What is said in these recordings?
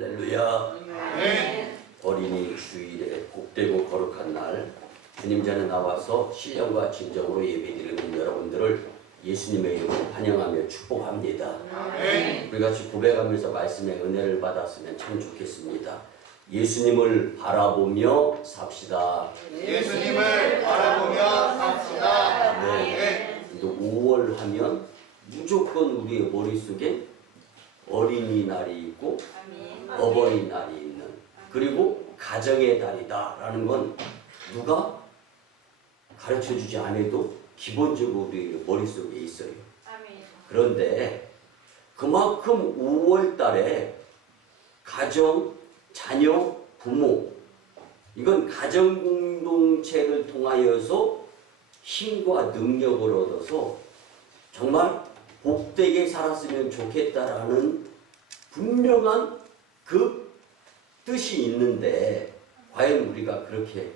할렐루야. 네. 어린이 주일에 복되고 거룩한 날 주님 전에 나와서 신령과 진정으로 예배드리는 여러분들을 예수님의 이름으로 환영하며 축복합니다. 네. 우리 같이 고백하면서 말씀의 은혜를 받았으면 참 좋겠습니다. 예수님을 바라보며 삽시다. 예수님을 바라보며 삽시다. 네. 5월 하면 무조건 우리의 머릿속에 어린이날이 있고 어버이날이 있는, 그리고 가정의 달이다 라는 건 누가 가르쳐주지 않아도 기본적으로 우리 머릿속에 있어요. 그런데 그만큼 5월 달에 가정, 자녀, 부모, 이건 가정 공동체를 통하여서 힘과 능력을 얻어서 정말 복되게 살았으면 좋겠다라는 분명한 그 뜻이 있는데, 과연 우리가 그렇게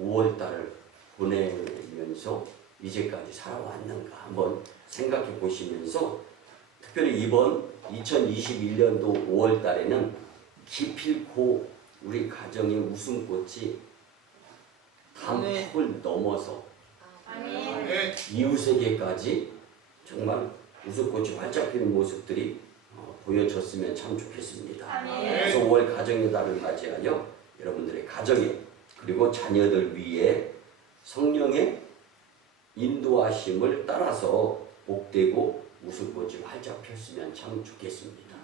5월달을 보내면서 이제까지 살아왔는가 한번 생각해 보시면서, 특별히 이번 2021년도 5월달에는 기필코 우리 가정의 웃음꽃이 담합을 넘어서 이웃에게까지 정말 웃음꽃이 활짝 피는 모습들이 보여졌으면 참 좋겠습니다. 그래서 5월 가정의 달을 맞이하여 여러분들의 가정에, 그리고 자녀들 위에 성령의 인도하심을 따라서 복되고 웃음꽃이 활짝 폈으면 참 좋겠습니다.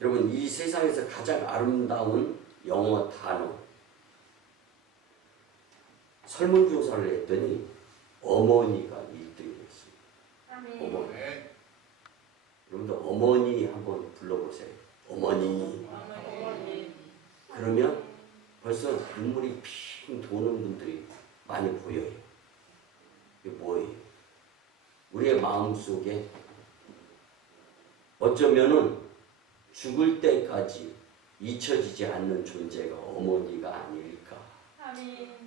여러분, 이 세상에서 가장 아름다운 영어 단어, 설문조사를 했더니 어머니가 1등이었습니다. 어머니. 여러분들 어머니 한번 불러보세요. 어머니. 그러면 벌써 눈물이 핑 도는 분들이 많이 보여요. 이게 뭐예요? 우리의 마음속에 어쩌면은 죽을 때까지 잊혀지지 않는 존재가 어머니가 아닐까.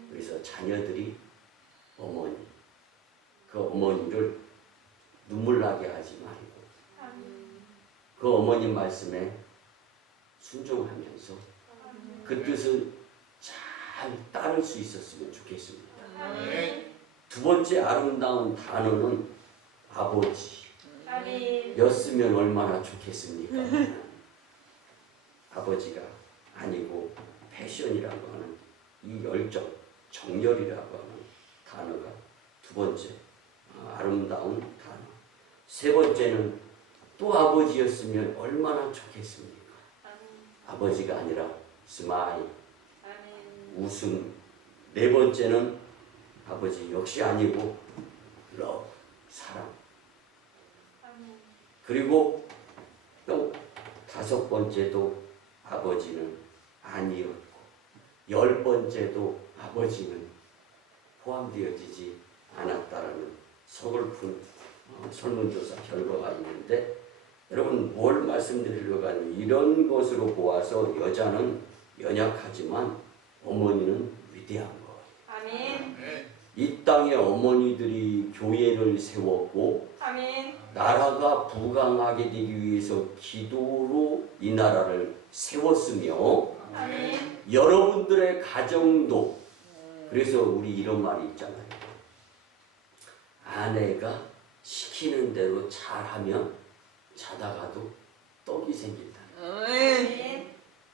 그래서 자녀들이 어머니, 그 어머니를 눈물 나게 하지 말고 그 어머님 말씀에 순종하면서 그 뜻을 잘 따를 수 있었으면 좋겠습니다. 두 번째 아름다운 단어는 아버지 였으면 얼마나 좋겠습니까? 아버지가 아니고 패션이라고 하는 이 열정, 정열이라고 하는 단어가 두 번째 아름다운 단어. 세 번째는 또 아버지였으면 얼마나 좋겠습니까? 아버지가 아니라 스마일, 웃음. 네 번째는 아버지 역시 아니고 러브, 사랑. 그리고 또 다섯 번째도 아버지는 아니었고, 10번째도 아버지는 포함되어지지 않았다라는 서글픈 설문조사 결과가 있는데, 여러분 뭘 말씀드리려고 하면 이런 것으로 보아서 여자는 연약하지만 어머니는 위대한 거예요. 이 땅에 어머니들이 교회를 세웠고 나라가 부강하게 되기 위해서 기도로 이 나라를 세웠으며, 여러분들의 가정도, 그래서 우리 이런 말이 있잖아요. 아내가 시키는 대로 잘하면 자다가도 떡이 생긴다.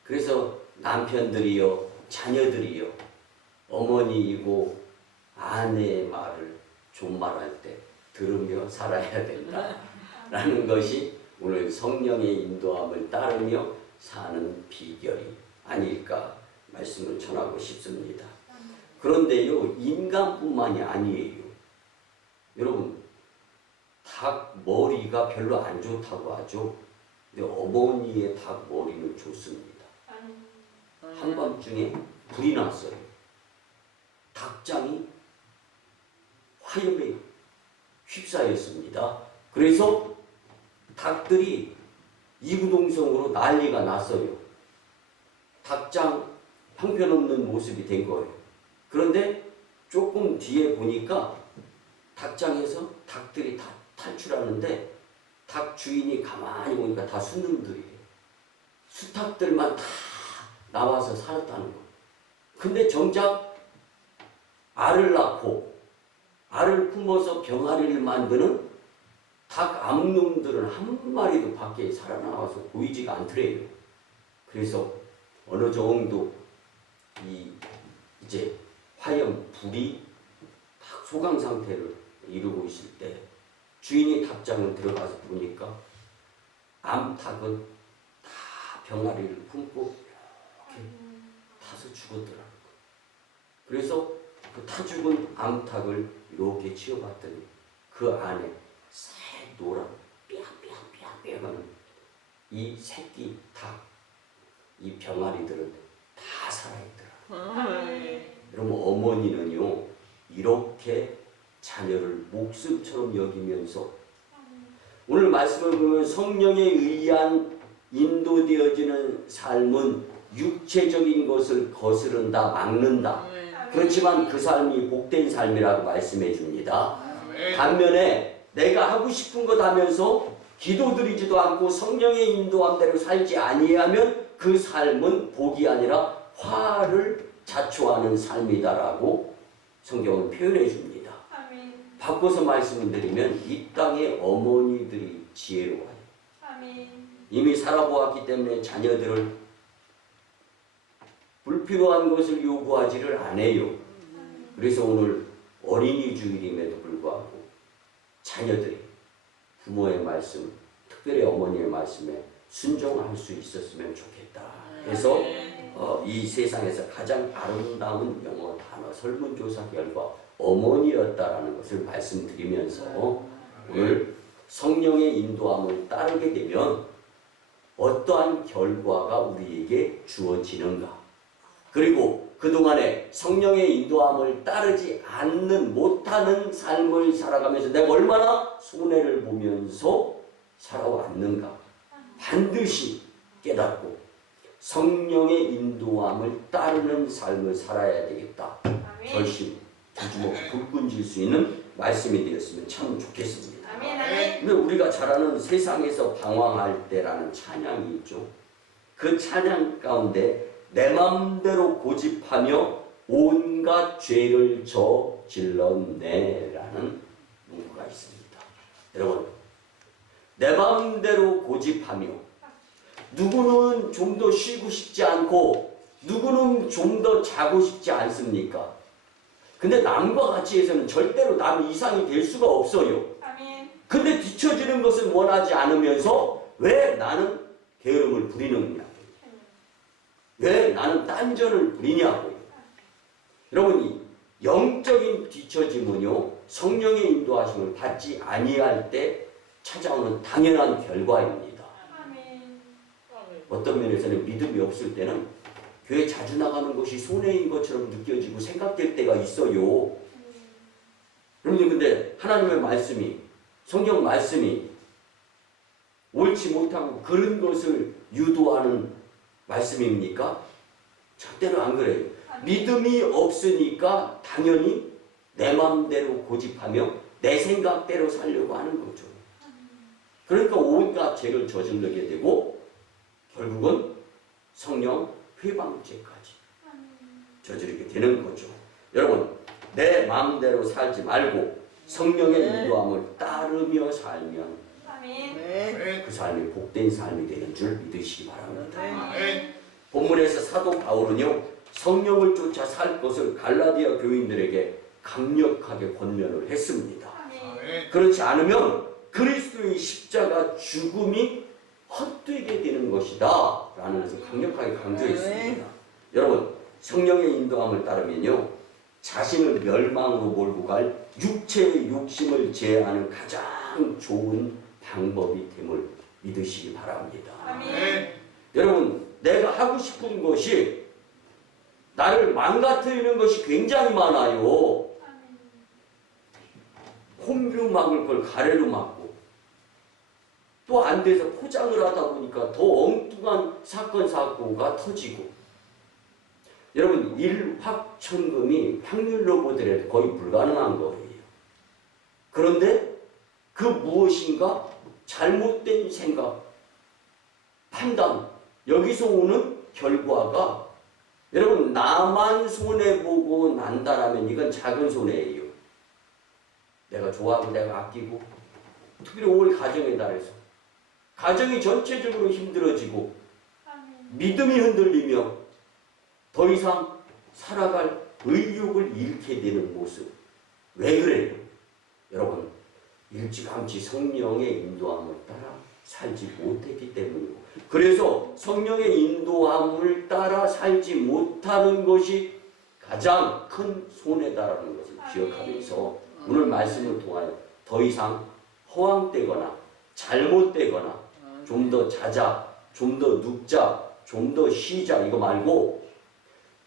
그래서 남편들이요, 자녀들이요, 어머니이고 아내의 말을 존말할 때 들으며 살아야 된다라는 것이 오늘 성령의 인도함을 따르며 사는 비결이 아닐까 말씀을 전하고 싶습니다. 그런데요, 인간뿐만이 아니에요. 여러분, 닭 머리가 별로 안 좋다고 하죠. 근데 어머니의 닭 머리는 좋습니다. 한밤중에 불이 났어요. 닭장이 화염에 휩싸였습니다. 그래서 닭들이 이구동성으로 난리가 났어요. 닭장 형편없는 모습이 된 거예요. 그런데 조금 뒤에 보니까 닭장에서 닭들이 다 탈출하는데 닭 주인이 가만히 보니까 다 순놈들이에요. 수탉들만 다 나와서 살았다는 거예요. 근데 정작 알을 낳고 알을 품어서 병아리를 만드는 닭 암놈들은 한 마리도 밖에 살아나와서 보이지가 않더래요. 그래서 어느 정도 이제 화염 불이 닭 소강 상태를 이루고 있을 때 주인이 닭장을 들어가서 보니까 암탉은 다 병아리를 품고 이렇게 타서 죽었더라고요. 그래서 그 타 죽은 암탉을 이렇게 치워봤더니 그 안에 새노란 삐약삐약삐약삐약하는 이 새끼 닭, 이 병아리들은 다 살아있더라고요. 여러분, 어머니는요 이렇게 자녀를 목숨처럼 여기면서 오늘 말씀을 보면 성령에 의한 인도되어지는 삶은 육체적인 것을 거스른다, 막는다. 그렇지만 그 삶이 복된 삶이라고 말씀해 줍니다. 반면에 내가 하고 싶은 것 하면서 기도드리지도 않고 성령의 인도함대로 살지 아니하면 그 삶은 복이 아니라 화를 자초하는 삶이다라고 성경은 표현해 줍니다. 바꿔서 말씀드리면 이 땅의 어머니들이 지혜로워요. 이미 살아보았기 때문에 자녀들을 불필요한 것을 요구하지를 않아요. 그래서 오늘 어린이 주일임에도 불구하고 자녀들이 부모의 말씀, 특별히 어머니의 말씀에 순종할 수 있었으면 좋겠다. 그래서 이 세상에서 가장 아름다운 영어 단어 설문조사 결과 어머니였다라는 것을 말씀드리면서 오늘 성령의 인도함을 따르게 되면 어떠한 결과가 우리에게 주어지는가, 그리고 그동안에 성령의 인도함을 따르지 않는 못하는 삶을 살아가면서 내가 얼마나 손해를 보면서 살아왔는가 반드시 깨닫고 성령의 인도함을 따르는 삶을 살아야 되겠다. 결심, 두 주먹 불끈 질 수 있는 말씀이 되었으면 참 좋겠습니다. 근데 우리가 잘 아는 세상에서 방황할 때라는 찬양이 있죠. 그 찬양 가운데 내 맘대로 고집하며 온갖 죄를 저질렀네라는 문구가 있습니다. 여러분, 내 맘대로 고집하며 누구는 좀 더 쉬고 싶지 않고 누구는 좀 더 자고 싶지 않습니까? 근데 남과 같이 해서는 절대로 남 이상이 될 수가 없어요. 근데 뒤처지는 것을 원하지 않으면서 왜 나는 게으름을 부리느냐, 왜 나는 딴전을 부리냐고요. 여러분, 이 영적인 뒤처짐은요 성령의 인도하심을 받지 아니할 때 찾아오는 당연한 결과입니다. 어떤 면에서는 믿음이 없을 때는 교회 자주 나가는 것이 손해인 것처럼 느껴지고 생각될 때가 있어요. 여러분들, 근데 하나님의 말씀이, 성경 말씀이 옳지 못하고 그런 것을 유도하는 말씀입니까? 절대로 안 그래요. 믿음이 없으니까 당연히 내 마음대로 고집하며 내 생각대로 살려고 하는 거죠. 그러니까 온갖 죄를 저지르게 되고 결국은 성령 회방죄까지 저지르게 되는 거죠. 여러분, 내 마음대로 살지 말고 성령의 인도함을 따르며 살면 그 삶이 복된 삶이 되는 줄 믿으시기 바랍니다. 본문에서 사도 바울은요 성령을 쫓아 살 것을 갈라디아 교인들에게 강력하게 권면을 했습니다. 그렇지 않으면 그리스도의 십자가 죽음이 헛되게 되는 것이다 라는 것을 강력하게 강조했습니다. 여러분, 성령의 인도함을 따르면요 자신을 멸망으로 몰고 갈 육체의 욕심을 제어하는 가장 좋은 방법이 됨을 믿으시기 바랍니다. 여러분, 내가 하고 싶은 것이 나를 망가뜨리는 것이 굉장히 많아요. 홈뷰 막을 걸 가래로 막고 또 안 돼서 포장을 하다 보니까 더 엉뚱한 사건 사고가 터지고, 여러분 일확천금이 확률로 보더라도 거의 불가능한 거예요. 그런데 그 무엇인가 잘못된 생각, 판단, 여기서 오는 결과가 여러분 나만 손해보고 난다라면 이건 작은 손해예요. 내가 좋아하고 내가 아끼고 특히 올 가정에 달해서 가정이 전체적으로 힘들어지고 믿음이 흔들리며 더 이상 살아갈 의욕을 잃게 되는 모습. 왜 그래요? 여러분 일찌감치 성령의 인도함을 따라 살지 못했기 때문이고 그래서 성령의 인도함을 따라 살지 못하는 것이 가장 큰 손해다라는 것을 기억하면서 오늘 말씀을 통하여 더 이상 허황되거나 잘못되거나 좀 더 자자, 좀 더 눕자, 좀 더 쉬자 이거 말고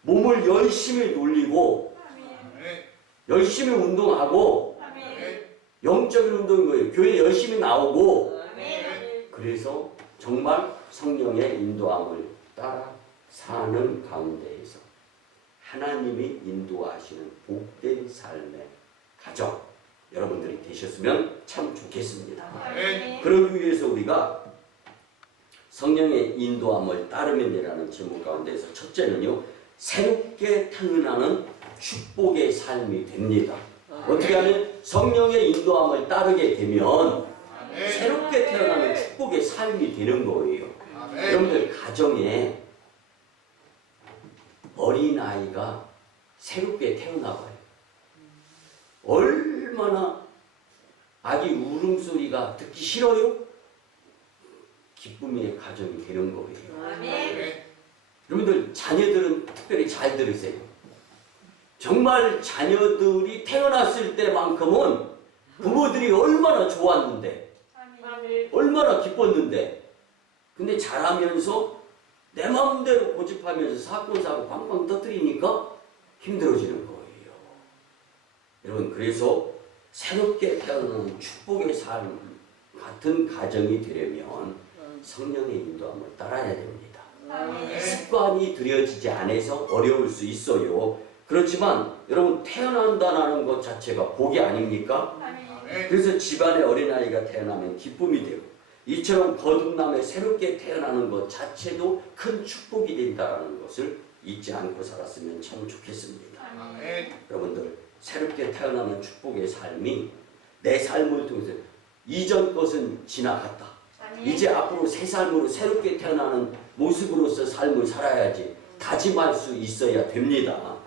몸을 열심히 놀리고 열심히 운동하고 영적인 운동인 거예요. 교회 열심히 나오고 그래서 정말 성령의 인도함을 따라 사는 가운데에서 하나님이 인도하시는 복된 삶의 가정 여러분들이 되셨으면 참 좋겠습니다. 그러기 위해서 우리가 성령의 인도함을 따르면 되라는 제목 가운데서 첫째는요. 새롭게 태어나는 축복의 삶이 됩니다. 어떻게 하면 성령의 인도함을 따르게 되면 새롭게 태어나는 축복의 삶이 되는 거예요. 여러분들 가정에 어린아이가 새롭게 태어나봐요. 얼마나 아기 울음소리가 듣기 싫어요? 기쁨의 가정이 되는 거예요. 여러분들 자녀들은 특별히 잘 들으세요. 정말 자녀들이 태어났을 때만큼은 부모들이 얼마나 좋았는데 얼마나 기뻤는데 근데 자라면서 내 마음대로 고집하면서 사건 사고 팡팡 터뜨리니까 힘들어지는 거예요. 여러분 그래서 새롭게 태어나는 축복의 삶 같은 가정이 되려면 성령의 인도함을 따라야 됩니다. 습관이 들여지지 않아서 어려울 수 있어요. 그렇지만 여러분 태어난다는 것 자체가 복이 아닙니까? 그래서 집안에 어린아이가 태어나면 기쁨이 되고 이처럼 거듭남에 새롭게 태어나는 것 자체도 큰 축복이 된다는 것을 잊지 않고 살았으면 참 좋겠습니다. 여러분들 새롭게 태어나는 축복의 삶이 내 삶을 통해서 이전 것은 지나갔다. 이제 앞으로 새 삶으로 새롭게 태어나는 모습으로서 삶을 살아야지 다짐할 수 있어야 됩니다.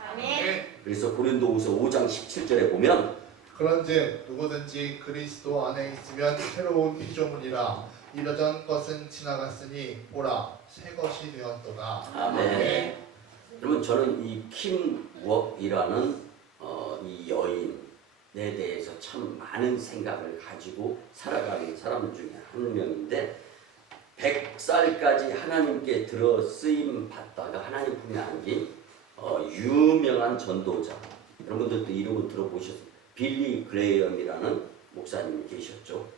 그래서 고린도후서 5장 17절에 보면 그런즉 누구든지 그리스도 안에 있으면 새로운 피조물이라 이러전 것은 지나갔으니 보라 새 것이 되었도다. 아멘. 여러분 저는 이 킴 웍이라는 이 여인에 대해서 참 많은 생각을 가지고 살아가는 사람 중에 한 명인데 100살까지 하나님께 들어 쓰임 받다가 하나님 품에 안긴 유명한 전도자 여러분들도 이름을 들어보셨어요. 빌리 그레이엄이라는 목사님이 계셨죠.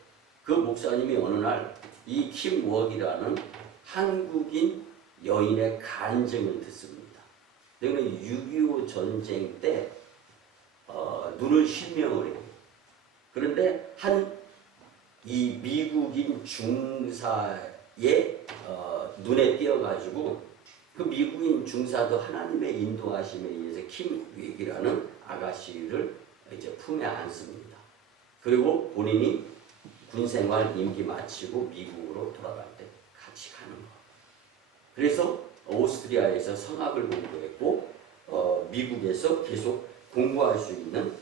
그 목사님이 어느 날 이 킴 웍이라는 한국인 여인의 간증을 듣습니다. 그는 6.25 전쟁 때 눈을 실명을 해요. 그런데 이 미국인 중사의 눈에 띄어가지고 그 미국인 중사도 하나님의 인도하심에 의해서 킴 윅이라는 아가씨를 이제 품에 안습니다. 그리고 본인이 군생활 임기 마치고 미국으로 돌아갈 때 같이 가는 거. 그래서 오스트리아에서 성악을 공부했고 미국에서 계속 공부할 수 있는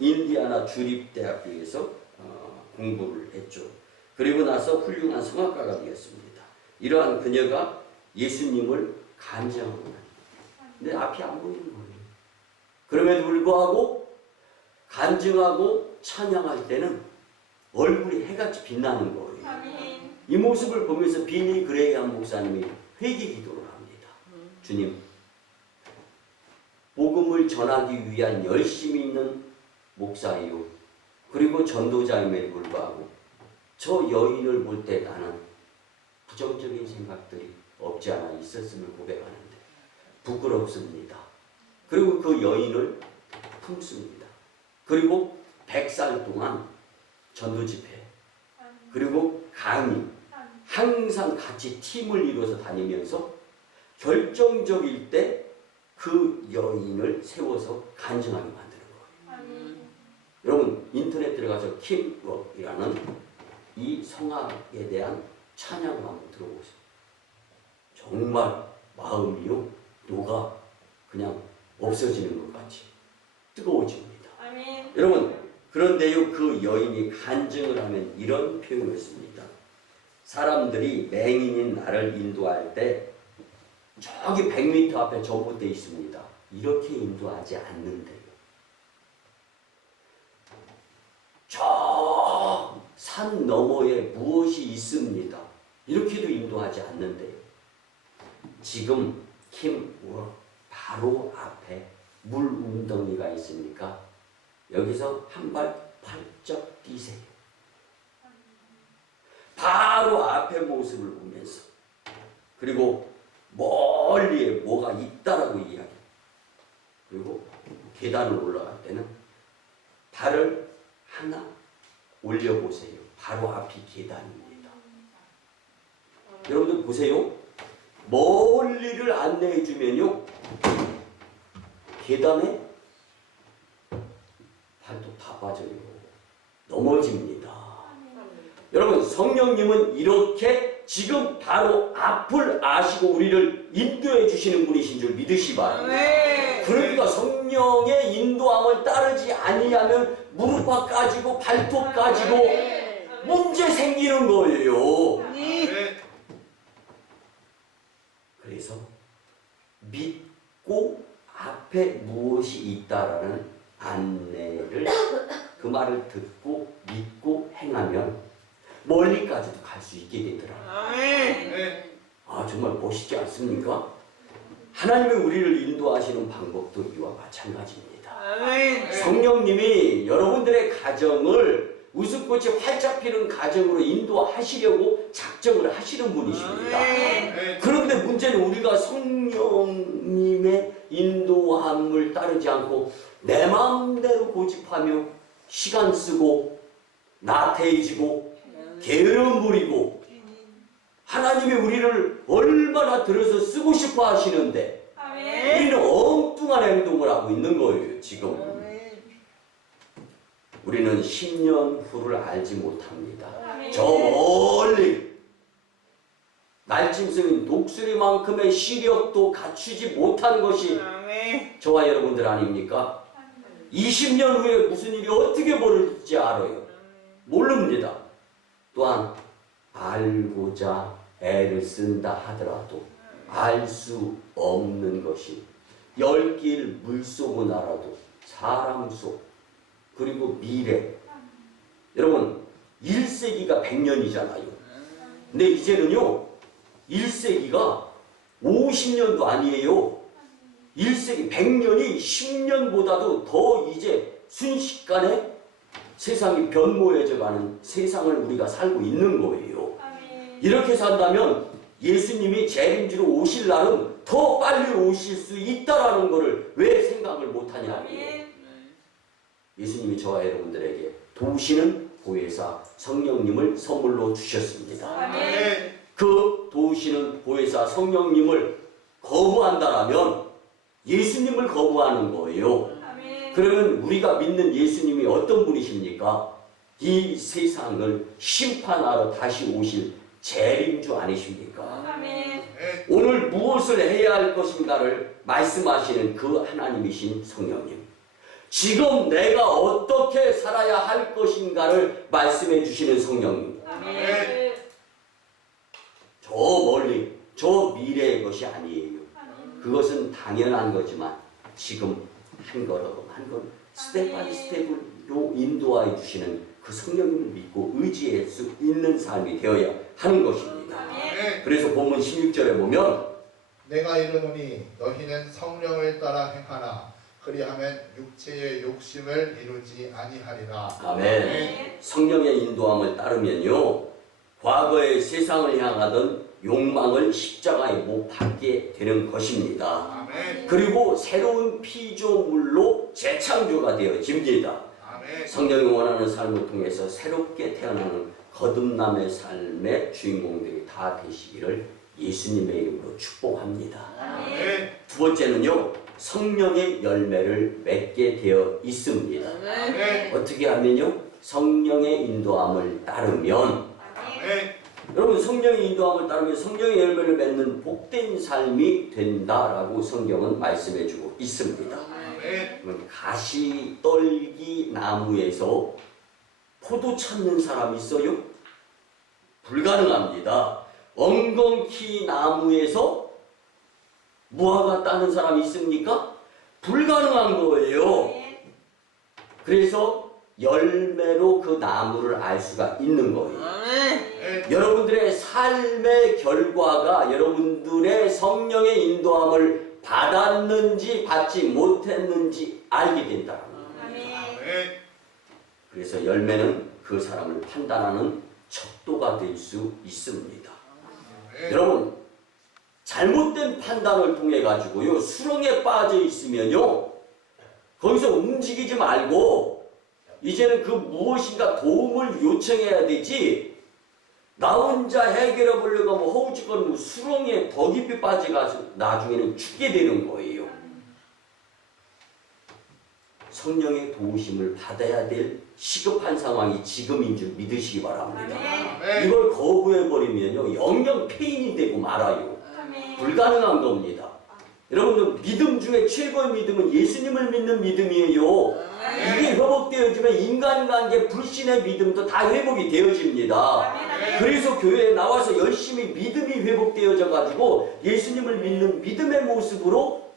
인디아나 주립대학교에서 공부를 했죠. 그리고 나서 훌륭한 성악가가 되었습니다. 이러한 그녀가 예수님을 간증하고 근데 앞이 안 보이는 거예요. 그럼에도 불구하고 간증하고 찬양할 때는 얼굴이 해같이 빛나는 거예요. 아멘. 이 모습을 보면서 빌리 그레이엄 목사님이 회개 기도를 합니다. 주님, 복음을 전하기 위한 열심히 있는 목사이요. 그리고 전도자임에도 불구하고 저 여인을 볼 때 나는 부정적인 생각들이 없지 않아 있었음을 고백하는데 부끄럽습니다. 그리고 그 여인을 품습니다. 그리고 100살 동안 전도 집회 그리고 강의 항상 같이 팀을 이루어서 다니면서 결정적일 때 그 여인을 세워서 간증하게 만드는 거예요. 여러분 인터넷 들어가서 킴워크이라는 이 성악에 대한 찬양을 한번 들어보세요. 정말 마음이요 녹아 그냥 없어지는 것 같이 뜨거워집니다. 아멘. 여러분 그런데요 그 여인이 간증을 하면 이런 표현을 씁니다. 사람들이 맹인인 나를 인도할 때 저기 100m 앞에 전봇대 있습니다. 이렇게 인도하지 않는데요. 저 산 너머에 무엇이 있습니다. 이렇게도 인도하지 않는데요. 지금 킴워크 바로 앞에 물 웅덩이가 있으니까 여기서 한 발 팔쩍 뛰세요. 바로 앞에 모습을 보면서 그리고 멀리에 뭐가 있다라고 이야기. 그리고 계단을 올라갈 때는 발을 하나 올려보세요. 바로 앞이 계단입니다. 여러분들 보세요. 멀리를 안내해 주면요. 계단에 발도 다 빠져요. 넘어집니다. 여러분 성령님은 이렇게 지금 바로 앞을 아시고 우리를 인도해 주시는 분이신 줄 믿으시 바랍니다. 그러니까 성령의 인도함을 따르지 아니하면 무릎 까지고 발톱 까지고 문제 생기는 거예요. 그래서 믿고 앞에 무엇이 있다라는 안내를 그 말을 듣고 믿고 행하면 멀리까지도 갈 수 있게 되더라고요. 아 정말 멋있지 않습니까? 하나님이 우리를 인도하시는 방법도 이와 마찬가지입니다. 성령님이 여러분들의 가정을 웃음꽃이 활짝 피는 가정으로 인도하시려고 작정을 하시는 분이십니다. 그런데 문제는 우리가 성령님의 인도함을 따르지 않고 내 마음대로 고집하며 시간 쓰고 나태해지고 게으름 부리고 하나님이 우리를 얼마나 들어서 쓰고 싶어 하시는데 우리는 엉뚱한 행동을 하고 있는 거예요. 지금 우리는 10년 후를 알지 못합니다. 저 멀리 날짐승인 독수리만큼의 시력도 갖추지 못한 것이 저와 여러분들 아닙니까? 20년 후에 무슨 일이 어떻게 벌어질지 알아요. 모릅니다. 또한 알고자 애를 쓴다 하더라도 알 수 없는 것이 열길 물속은 알아도 사람 속 그리고 미래. 여러분 1세기가 100년이잖아요. 근데 이제는요 1세기가 50년도 아니에요. 1세기 100년이 10년보다도 더 이제 순식간에 세상이 변모해져가는 세상을 우리가 살고 있는 거예요. 이렇게 산다면 예수님이 재림주로 오실 날은 더 빨리 오실 수 있다라는 것을 왜 생각을 못하냐고요. 예수님이 저와 여러분들에게 도우시는 보혜사 성령님을 선물로 주셨습니다. 그 도우시는 보혜사 성령님을 거부한다라면 예수님을 거부하는 거예요. 그러면 우리가 믿는 예수님이 어떤 분이십니까? 이 세상을 심판하러 다시 오실 재림주 아니십니까? 오늘 무엇을 해야 할 것인가를 말씀하시는 그 하나님이신 성령님. 지금 내가 어떻게 살아야 할 것인가를 말씀해 주시는 성령님. 저 멀리, 저 미래의 것이 아니에요. 그것은 당연한 거지만 지금 한 걸음 한 걸음 스텝 바이 스텝으로 인도하여 주시는 그 성령님을 믿고 의지할 수 있는 삶이 되어야 하는 것입니다. 그래서 본문 16절에 보면 내가 이르노니 너희는 성령을 따라 행하나 그리하면 육체의 욕심을 이루지 아니하리라. 아멘. 성령의 인도함을 따르면요 과거의 세상을 향하던 욕망을 십자가에 못 박게 되는 것입니다. 아멘. 그리고 새로운 피조물로 재창조가 되어집니다. 아멘. 성령이 원하는 삶을 통해서 새롭게 태어나는 거듭남의 삶의 주인공들이 다 되시기를 예수님의 이름으로 축복합니다. 아멘. 두 번째는요, 성령의 열매를 맺게 되어 있습니다. 아멘. 어떻게 하면요, 성령의 인도함을 따르면, 아멘. 여러분 성령의 인도함을 따르면 성령의 열매를 맺는 복된 삶이 된다라고 성경은 말씀해주고 있습니다. 아멘. 가시 떨기 나무에서 포도 찾는 사람 있어요? 불가능합니다. 엉겅퀴 나무에서 무화과 따는 사람 있습니까? 불가능한 거예요. 그래서 열매로 그 나무를 알 수가 있는 거예요. 여러분들의 삶의 결과가 여러분들의 성령의 인도함을 받았는지 받지 못했는지 알게 된다는 거예요. 그래서 열매는 그 사람을 판단하는 척도가 될 수 있습니다. 여러분, 잘못된 판단을 통해 가지고요, 수렁에 빠져 있으면요, 거기서 움직이지 말고 이제는 그 무엇인가 도움을 요청해야 되지, 나 혼자 해결해 보려고 하면 허우적거리고 수렁에 더 깊이 빠져가서 나중에는 죽게 되는 거예요. 성령의 도우심을 받아야 될 시급한 상황이 지금인 줄 믿으시기 바랍니다. 이걸 거부해버리면요, 영영 폐인이 되고 말아요. 불가능한 겁니다. 여러분들, 믿음 중에 최고의 믿음은 예수님을 믿는 믿음이에요. 이게 회복되어지면 인간관계 불신의 믿음도 다 회복이 되어집니다. 그래서 교회에 나와서 열심히 믿음이 회복되어져 가지고 예수님을 믿는 믿음의 모습으로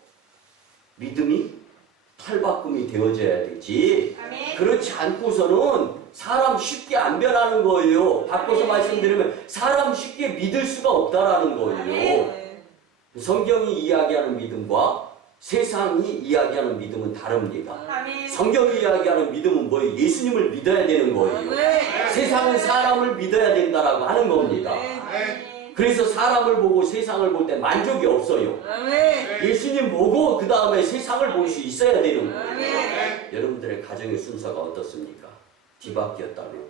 믿음이 탈바꿈이 되어져야 되지. 그렇지 않고서는 사람 쉽게 안 변하는 거예요. 바꿔서 말씀드리면 사람 쉽게 믿을 수가 없다라는 거예요. 성경이 이야기하는 믿음과 세상이 이야기하는 믿음은 다릅니다. 성경이 이야기하는 믿음은 뭐예요? 예수님을 믿어야 되는 거예요. 세상은 사람을 믿어야 된다라고 하는 겁니다. 그래서 사람을 보고 세상을 볼 때 만족이 없어요. 예수님 보고 그 다음에 세상을 볼 수 있어야 되는 거예요. 여러분들의 가정의 순서가 어떻습니까? 뒤바뀌었다면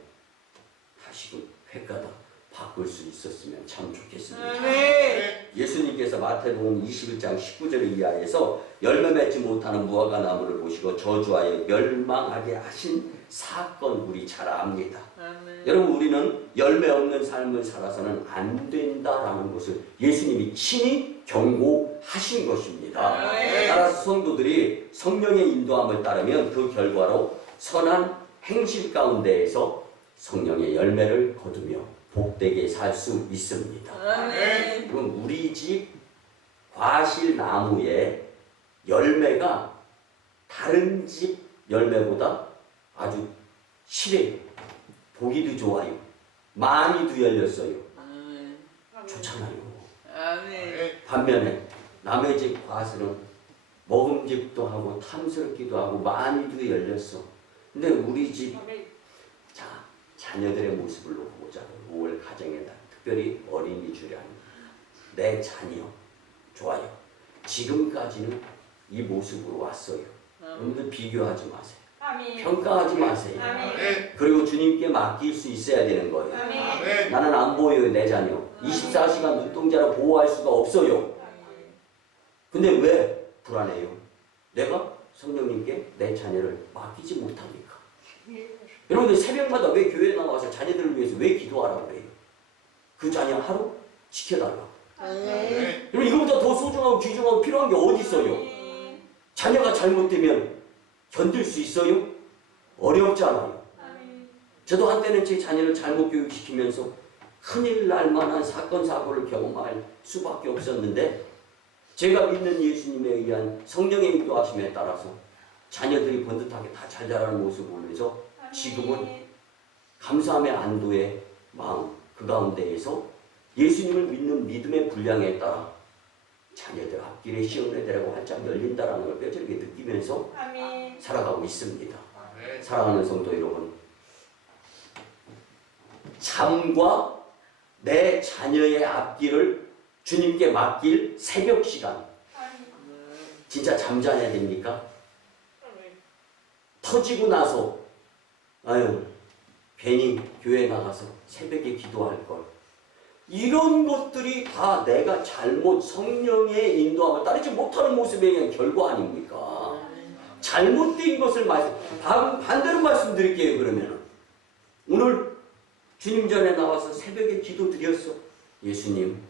다시금 획가닥 바꿀 수 있었으면 참 좋겠습니다. 예수님께서 마태복음 21장 19절 이하에서 열매 맺지 못하는 무화과 나무를 보시고 저주하여 멸망하게 하신 사건 우리 잘 압니다. 여러분, 우리는 열매 없는 삶을 살아서는 안 된다라는 것을 예수님이 친히 경고하신 것입니다. 따라서 성도들이 성령의 인도함을 따르면 그 결과로 선한 행실 가운데에서 성령의 열매를 거두며 복되게 살 수 있습니다. 그럼 우리 집 과실 나무의 열매가 다른 집 열매보다 아주 실해요. 보기도 좋아요. 많이도 열렸어요. 좋잖아요. 반면에 남의 집 과실은 먹음직도 하고 탐스럽기도 하고 많이도 열렸어. 근데 우리 집 자녀들의 모습을 놓고 보자고 5월 가정에다 특별히 어린이 주량 내 자녀 좋아요. 지금까지는 이 모습으로 왔어요. 여러분들 비교하지 마세요. 평가하지 마세요. 그리고 주님께 맡길 수 있어야 되는 거예요. 나는 안 보여요, 내 자녀. 24시간 눈동자로 보호할 수가 없어요. 근데 왜 불안해요? 내가 성령님께 내 자녀를 맡기지 못합니까? 여러분들 새벽마다 왜 교회에 나와서 자녀들을 위해서 왜 기도하라고 그래요? 그 자녀 하루 지켜달라고. 여러분, 이거보다 더 소중하고 귀중하고 필요한 게 어디 있어요? 자녀가 잘못되면 견딜 수 있어요? 어렵잖아요. 저도 한때는 제 자녀를 잘못 교육시키면서 큰일 날 만한 사건 사고를 경험할 수밖에 없었는데, 제가 믿는 예수님에 의한 성령의 인도하심에 따라서 자녀들이 번듯하게 다 잘 자라는 모습을 보면서 지금은 감사함의 안도의 마음 그 가운데에서 예수님을 믿는 믿음의 분량에 따라 자녀들 앞길에 시험내대라고 활짝 열린다라는 걸 뼈저리게 느끼면서 살아가고 있습니다. 사랑하는 성도 여러분, 잠과 내 자녀의 앞길을 주님께 맡길 새벽 시간 진짜 잠자야 됩니까? 터지고 나서 아유 괜히 교회 나가서 새벽에 기도할 걸. 이런 것들이 다 내가 잘못 성령의 인도함을 따르지 못하는 모습에 의한 결과 아닙니까? 잘못된 것을 반대로 말씀드릴게요. 그러면 오늘 주님 전에 나와서 새벽에 기도 드렸어. 예수님,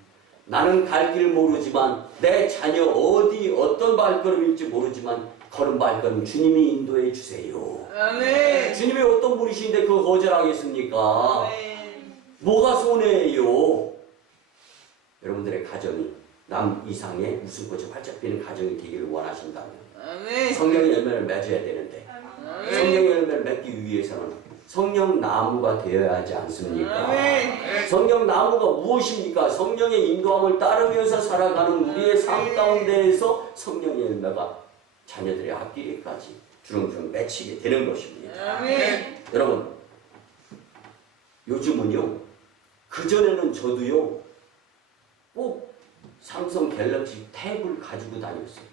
나는 갈 길 모르지만 내 자녀 어떤 발걸음일지 모르지만 걸은 발걸음 주님이 인도해 주세요. 아멘. 주님이 어떤 분이신데 그거 거절하겠습니까? 아멘. 뭐가 손해예요? 여러분들의 가정이 남 이상의 웃음꽃이 활짝 피는 가정이 되기를 원하신다면 아멘. 성령의 열매를 맺어야 되는데 아멘. 성령의 열매를 맺기 위해서는 성령 나무가 되어야 하지 않습니까? 아멘. 성령 나무가 무엇입니까? 성령의 인도함을 따르면서 살아가는 우리의 삶 가운데에서 성령의 열매가 자녀들의 앞길에까지 주렁주렁 맺히게 되는 것입니다. 아멘. 여러분, 요즘은요, 그전에는 저도요, 꼭 삼성 갤럭시 탭을 가지고 다녔어요.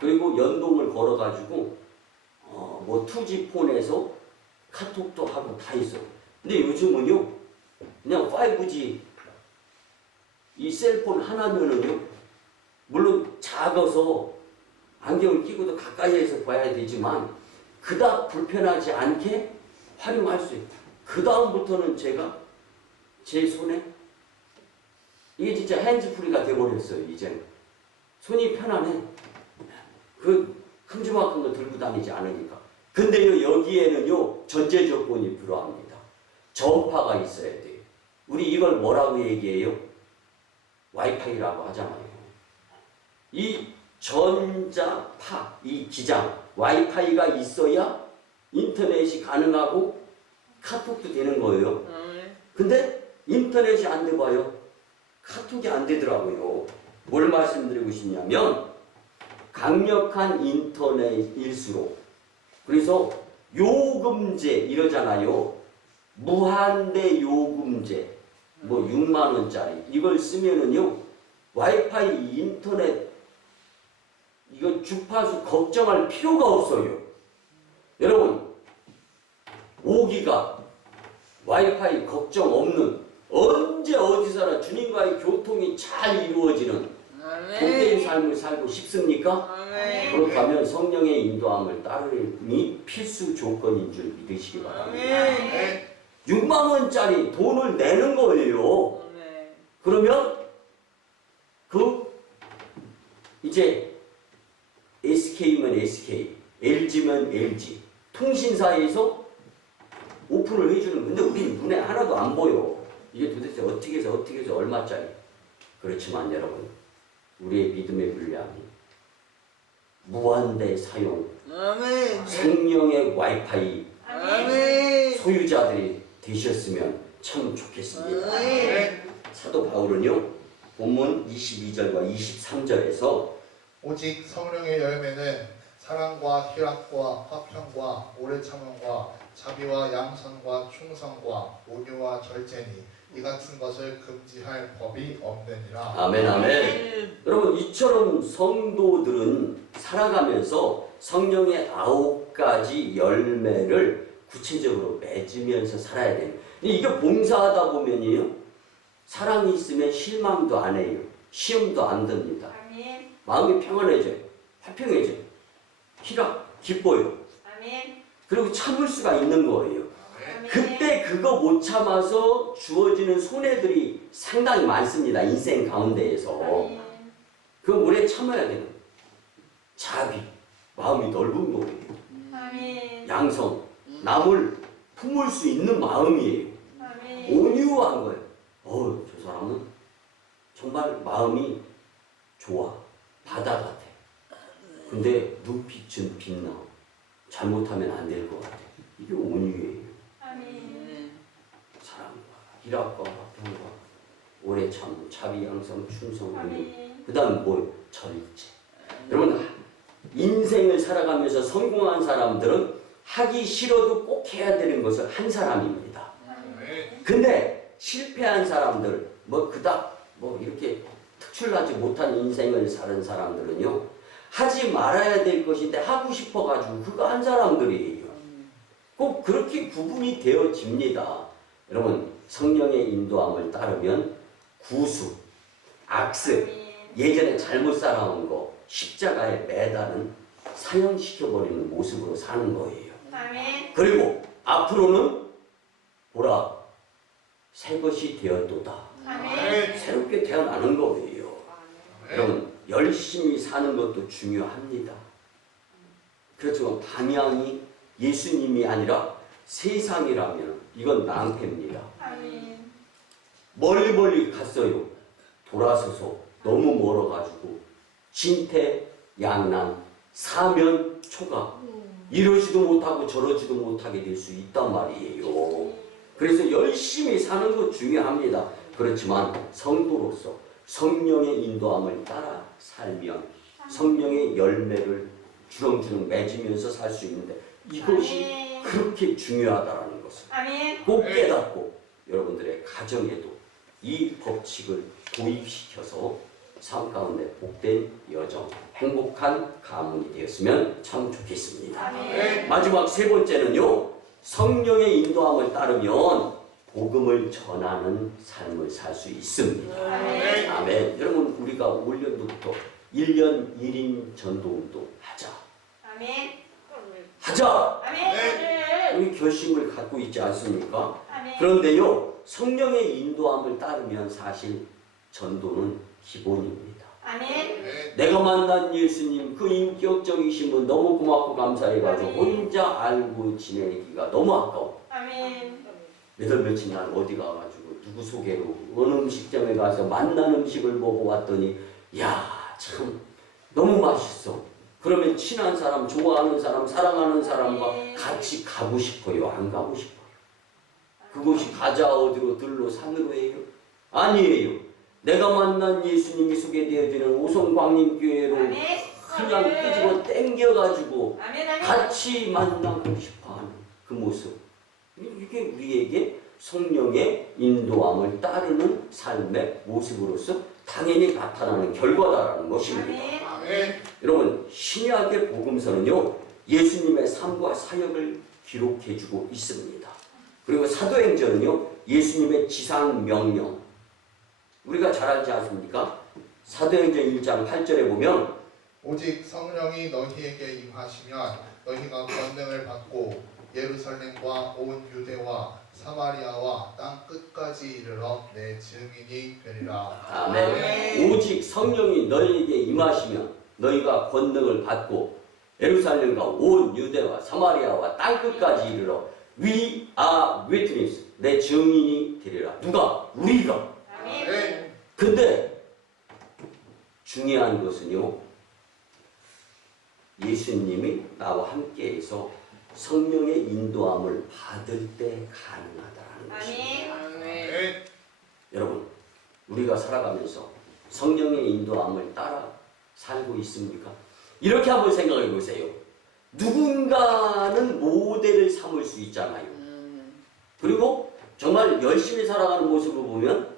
그리고 연동을 걸어가지고, 뭐 2G 폰에서 카톡도 하고 다 있어요. 근데 요즘은요, 그냥 5G 이 셀폰 하나면은요, 물론 작아서 안경을 끼고도 가까이에서 봐야 되지만 그닥 불편하지 않게 활용할 수 있다. 그 다음부터는 제가 제 손에 이게 진짜 핸즈프리가 돼버렸어요. 이제는 손이 편안해. 그 큼지막한 거 들고 다니지 않으니까. 근데요, 여기에는요 전제 조건이 필요합니다. 전파가 있어야 돼요. 우리 이걸 뭐라고 얘기해요? 와이파이라고 하잖아요. 이 전자파, 이 기장, 와이파이가 있어야 인터넷이 가능하고 카톡도 되는 거예요. 근데 인터넷이 안 돼봐요. 카톡이 안 되더라고요. 뭘 말씀드리고 싶냐면 강력한 인터넷일수록 그래서 요금제 이러잖아요. 무한대 요금제 뭐 6만 원짜리 이걸 쓰면은요 와이파이 인터넷 이거 주파수 걱정할 필요가 없어요. 여러분 5기가 와이파이 걱정 없는 언제 어디서나 주님과의 교통이 잘 이루어지는 복된 삶을 살고 싶습니까? 아멘. 그렇다면 성령의 인도함을 따르니 필수 조건인 줄 믿으시기 바랍니다. 아멘. 6만 원짜리 돈을 내는 거예요. 아멘. 그러면 이제 SK면 SK, LG면 LG 통신사에서 오픈을 해주는 건데 우리 눈에 하나도 안 보여. 이게 도대체 어떻게 해서 얼마짜리. 그렇지만 여러분 우리의 믿음의 분량이 무한대 사용 아멘. 성령의 와이파이 아멘. 소유자들이 되셨으면 참 좋겠습니다. 아멘. 사도 바울은요 본문 22절과 23절에서 오직 성령의 열매는 사랑과 희락과 화평과 오래 참음과 자비와 양선과 충성과 온유와 절제니 이 같은 것을 금지할 법이 없느니라. 아멘 아멘. 여러분 이처럼 성도들은 살아가면서 성령의 9가지 열매를 구체적으로 맺으면서 살아야 돼요. 이게 봉사하다 보면요 사랑이 있으면 실망도 안 해요. 시험도 안 듭니다. 아멘. 마음이 평안해져요. 화평해져요. 희락, 기뻐요. 아멘. 그리고 참을 수가 있는 거예요. 아멘. 그때 그거 못 참아서 주어지는 손해들이 상당히 많습니다. 인생 가운데에서. 아멘. 그거 오래 참아야 돼요. 자비, 마음이 넓은 거예요. 아멘. 양성, 남을 품을 수 있는 마음이에요. 아멘. 온유한 거예요. 저 사람은 정말 마음이 좋아. 바다 같아. 근데 눈빛은 빛나. 잘못하면 안 될 것 같아. 이게 온유예요. 아멘. 사랑과 희락과 화평과 오래 참, 자비, 양성, 충성, 온유. 아멘. 그 다음 뭐? 절제. 여러분 인생을 살아가면서 성공한 사람들은 하기 싫어도 꼭 해야 되는 것을 한 사람입니다. 근데 실패한 사람들 뭐 그닥 뭐 이렇게 특출나지 못한 인생을 사는 사람들은요 하지 말아야 될 것인데 하고 싶어가지고 그거 한 사람들이에요. 꼭 그렇게 구분이 되어집니다. 여러분 성령의 인도함을 따르면 구수, 악습, 예전에 잘못 살아온 거 십자가에 매다는 사형시켜버리는 모습으로 사는 거예요. 아멘. 그리고 앞으로는 보라 새 것이 되었도다. 아멘. 새롭게 태어나는 거예요. 여러분 열심히 사는 것도 중요합니다. 그렇지만 방향이 예수님이 아니라 세상이라면 이건 낭패입니다. 아멘. 멀리 갔어요. 돌아서서 너무 멀어가지고 진퇴양난 사면초가 이러지도 못하고 저러지도 못하게 될 수 있단 말이에요. 그래서 열심히 사는 것 중요합니다. 그렇지만 성도로서 성령의 인도함을 따라 살면 성령의 열매를 주렁주렁 맺으면서 살 수 있는데 이것이 아멘. 그렇게 중요하다는 것을 아멘. 꼭 깨닫고 여러분들의 가정에도 이 법칙을 도입시켜서 삶 가운데 복된 여정, 행복한 가문이 되었으면 참 좋겠습니다. 아멘. 마지막 세 번째는요. 성령의 인도함을 따르면 복음을 전하는 삶을 살 수 있습니다. 아멘. 아멘. 여러분 우리가 올년도부터 1년 1인 전도운동 하자. 아멘. 하자. 아멘. 우리 결심을 갖고 있지 않습니까? 아멘. 그런데요. 성령의 인도함을 따르면 사실 전도는 기본입니다. 아멘. 내가 만난 예수님 그 인격적이신 분 너무 고맙고 감사해가지고 혼자 알고 지내기가 너무 아까워. 아멘. 며칠 날 어디 가가지고 누구 소개로 어느 음식점에 가서 만난 음식을 먹어 왔더니 야 참 너무 맛있어. 그러면 친한 사람, 좋아하는 사람, 사랑하는 사람과 같이 가고 싶어요? 안 가고 싶어요? 그것이 가자 어디로 들로 산으로예요? 아니에요. 내가 만난 예수님이 소개되어지는 오송광림교회로 아멘. 그냥 끄집어 땡겨가지고 아멘. 아멘. 같이 만나고 싶어하는 그 모습. 이게 우리에게 성령의 인도함을 따르는 삶의 모습으로서 당연히 나타나는 결과다라는 것입니다. 아멘. 여러분 신약의 복음서는요 예수님의 삶과 사역을 기록해주고 있습니다. 그리고 사도행전은요 예수님의 지상 명령 우리가 잘 알지 않습니까? 사도행전 1장 8절에 보면 오직 성령이 너희에게 임하시면 너희가 권능을 받고 예루살렘과 온 유대와 사마리아와 땅 끝까지 이르러 내 증인이 되리라. 아멘. 오직 성령이 너희에게 임하시면 너희가 권능을 받고 예루살렘과 온 유대와 사마리아와 땅 끝까지 이르러 We are witness 내 증인이 되리라. 누가? 우리가. 아멘. 근데 중요한 것은요 예수님이 나와 함께해서 성령의 인도함을 받을 때 가능하다는 것입니다. 아멘. 여러분 우리가 살아가면서 성령의 인도함을 따라 살고 있습니까? 이렇게 한번 생각해 보세요. 누군가는 모델을 삼을 수 있잖아요. 그리고 정말 열심히 살아가는 모습을 보면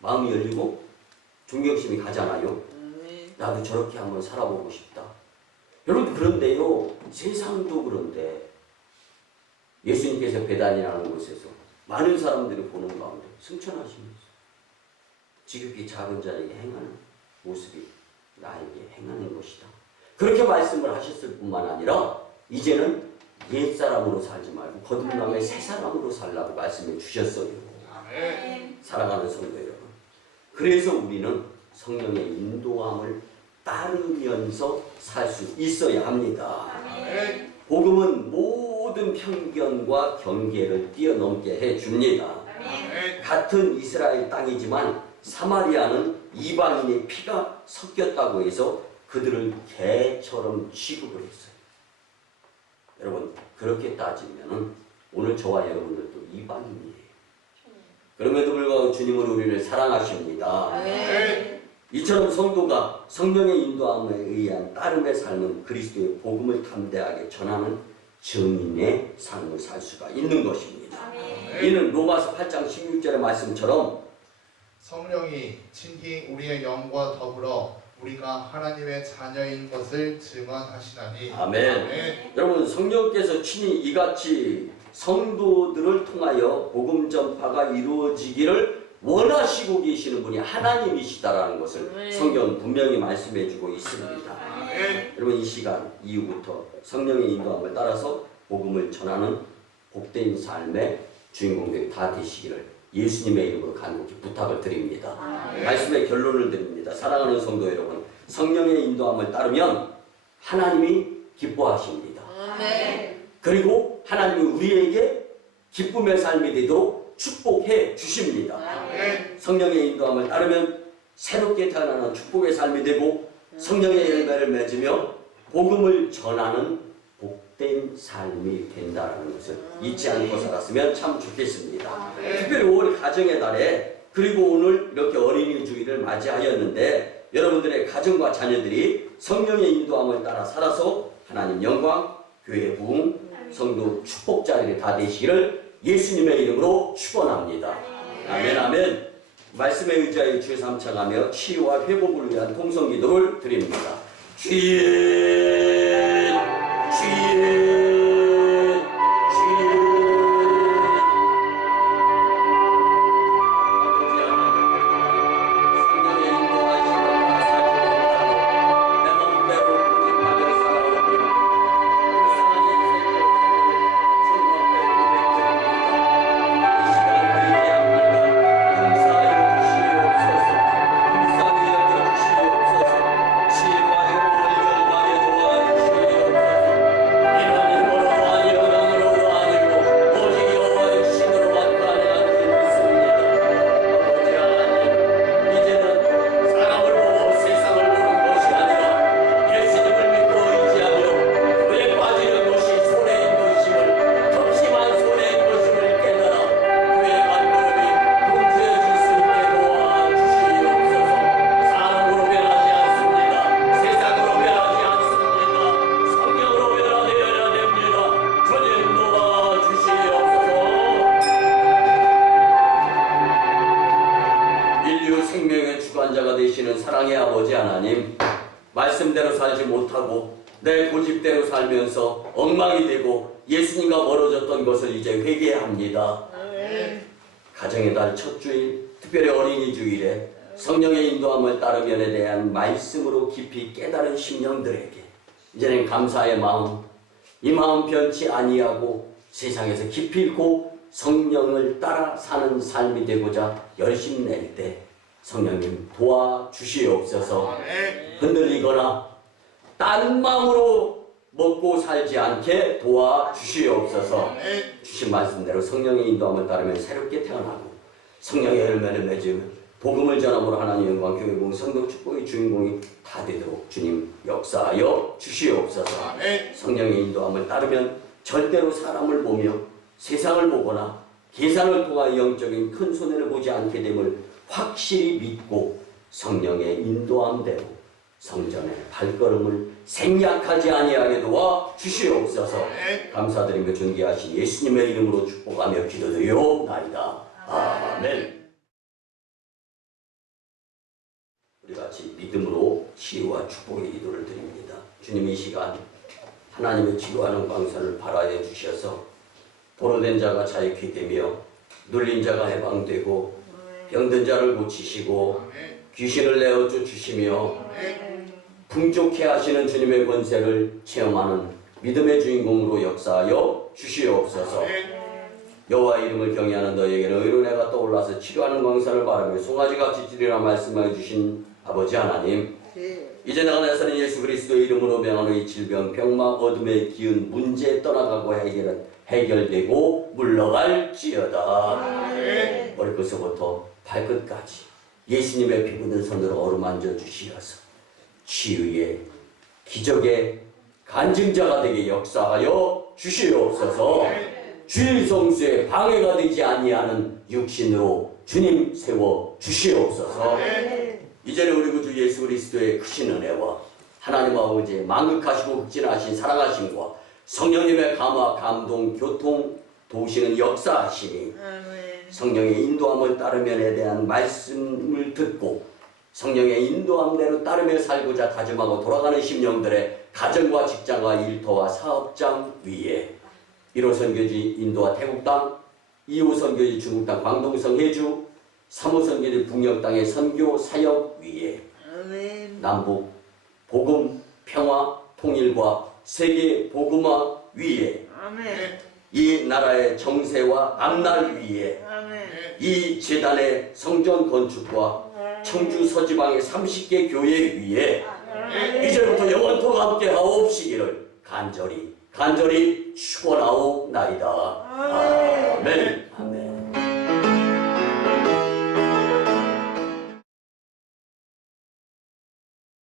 마음이 열리고 존경심이 가잖아요. 나도 저렇게 한번 살아보고 싶다. 여러분 그런데요 세상도 그런데 예수님께서 베다니라는 곳에서 많은 사람들이 보는 가운데 승천하시면서 지극히 작은 자에게 행하는 모습이 나에게 행하는 것이다. 그렇게 말씀을 하셨을 뿐만 아니라 이제는 옛사람으로 살지 말고 거듭남의 새 사람으로 살라고 말씀해 주셨어요. 아멘. 사랑하는 성도 여러분, 그래서 우리는 성령의 인도함을 따르면서 살 수 있어야 합니다. 아멘. 복음은 모든 편견과 경계를 뛰어넘게 해줍니다. 아멘. 같은 이스라엘 땅이지만 사마리아는 이방인의 피가 섞였다고 해서 그들을 개처럼 취급을 했어요. 여러분 그렇게 따지면 오늘 저와 여러분들도 이방인이에요. 그럼에도 불구하고 주님은 우리를 사랑하십니다. 아멘. 이처럼 성도가 성령의 인도함에 의한 따름의 삶은 그리스도의 복음을 담대하게 전하는 증인의 삶을 살 수가 있는 것입니다. 아멘. 이는 로마서 8장 16절의 말씀처럼 성령이 친히 우리의 영과 더불어 우리가 하나님의 자녀인 것을 증언하시나니. 아멘. 여러분, 성령께서 친히 이같이 성도들을 통하여 복음 전파가 이루어지기를 원하시고 계시는 분이 하나님이시다라는 것을 성경은 분명히 말씀해주고 있습니다. 여러분, 이 시간 이후부터 성령의 인도함을 따라서 복음을 전하는 복된 삶의 주인공들이 다 되시기를 예수님의 이름으로 간곡히 부탁을 드립니다. 말씀의 결론을 드립니다. 사랑하는 성도 여러분, 성령의 인도함을 따르면 하나님이 기뻐하십니다. 그리고 하나님이 우리에게 기쁨의 삶이 되도록 축복해 주십니다. 성령의 인도함을 따르면 새롭게 태어나는 축복의 삶이 되고 성령의 열매를 맺으며 복음을 전하는 복된 삶이 된다는 것을 잊지 않고 살았으면 참 좋겠습니다. 특별히 5월 가정의 달에 그리고 오늘 이렇게 어린이 주일을 맞이하였는데 여러분들의 가정과 자녀들이 성령의 인도함을 따라 살아서 하나님 영광, 교회 부흥, 성도 축복 자리에 다 되시기를 예수님의 이름으로 축원합니다. 아멘 아멘. 말씀에 의지하여 주의 삼창하며 치유와 회복을 위한 통성기도를 드립니다. 주의 사랑의 아버지 하나님, 말씀대로 살지 못하고 내 고집대로 살면서 엉망이 되고 예수님과 멀어졌던 것을 이제 회개합니다. 가정의 달 첫 주일, 특별히 어린이 주일에 성령의 인도함을 따르면에 대한 말씀으로 깊이 깨달은 심령들에게 이제는 감사의 마음, 이 마음 변치 아니하고 세상에서 기필코 성령을 따라 사는 삶이 되고자 열심 낼 때 성령님 도와주시옵소서. 흔들리거나 딴 마음으로 먹고 살지 않게 도와주시옵소서. 주신 말씀대로 성령의 인도함을 따르면 새롭게 태어나고 성령의 열매를 맺으며 복음을 전함으로 하나님 영광, 교회 부흥, 성도 축복의 주인공이 다 되도록 주님 역사하여 주시옵소서. 성령의 인도함을 따르면 절대로 사람을 보며 세상을 보거나 계산을 통하여 영적인 큰 손해를 보지 않게 됨을 확실히 믿고 성령의 인도함대로 성전의 발걸음을 생략하지 아니하게 도와 주시옵소서. 감사드리며 존귀하신 예수님의 이름으로 축복하며 기도드리옵나이다. 아멘. 우리 같이 믿음으로 치유와 축복의 기도를 드립니다. 주님, 이 시간 하나님의 치유하는 광선을 발하여 주셔서 포로된 자가 자유케 되며 눌린 자가 해방되고 병든 자를 고치시고 귀신을 내어쫓 주시며 풍족해 하시는 주님의 권세를 체험하는 믿음의 주인공으로 역사하여 주시옵소서. 여호와의 이름을 경외하는 너희에게는 의로운 해가 떠올라서 치료하는 광선을 바라며 송아지같이 찌리라 말씀하여 주신 아버지 하나님, 이제 내가 나서는 예수 그리스도의 이름으로 명하는 이 질병, 병마, 어둠의 기운, 문제 떠나가고 해결되고 물러갈지어다. 머리끝부터 발끝까지 예수님의 피 묻은 손으로 어루만져 주시어서 치유의 기적의 간증자가 되게 역사하여 주시옵소서. 주일 성수에 방해가 되지 아니하는 육신으로 주님 세워 주시옵소서. 이제는 우리 구주 예수 그리스도의 크신 은혜와 하나님 아버지의 만극하시고 극진하신 사랑하심과 성령님의 감화, 감동, 교통, 도우시는 역사하심이 성령의 인도함을 따르면에 대한 말씀을 듣고 성령의 인도함대로 따르며 살고자 다짐하고 돌아가는 심령들의 가정과 직장과 일터와 사업장 위에 1호 선교지 인도와 태국 땅, 2호 선교지 중국 땅 광동성 해주, 3호 선교지 북녘 땅의 선교 사역 위에 아멘. 남북 복음, 평화, 통일과 세계 복음화 위에 아멘. 이 나라의 정세와 앞날 위에 아멘. 이 재단의 성전 건축과 청주 서지방의 30개 교회 위에 이제부터 영원토록 함께 하옵시기를 간절히 축원하옵나이다. 아멘.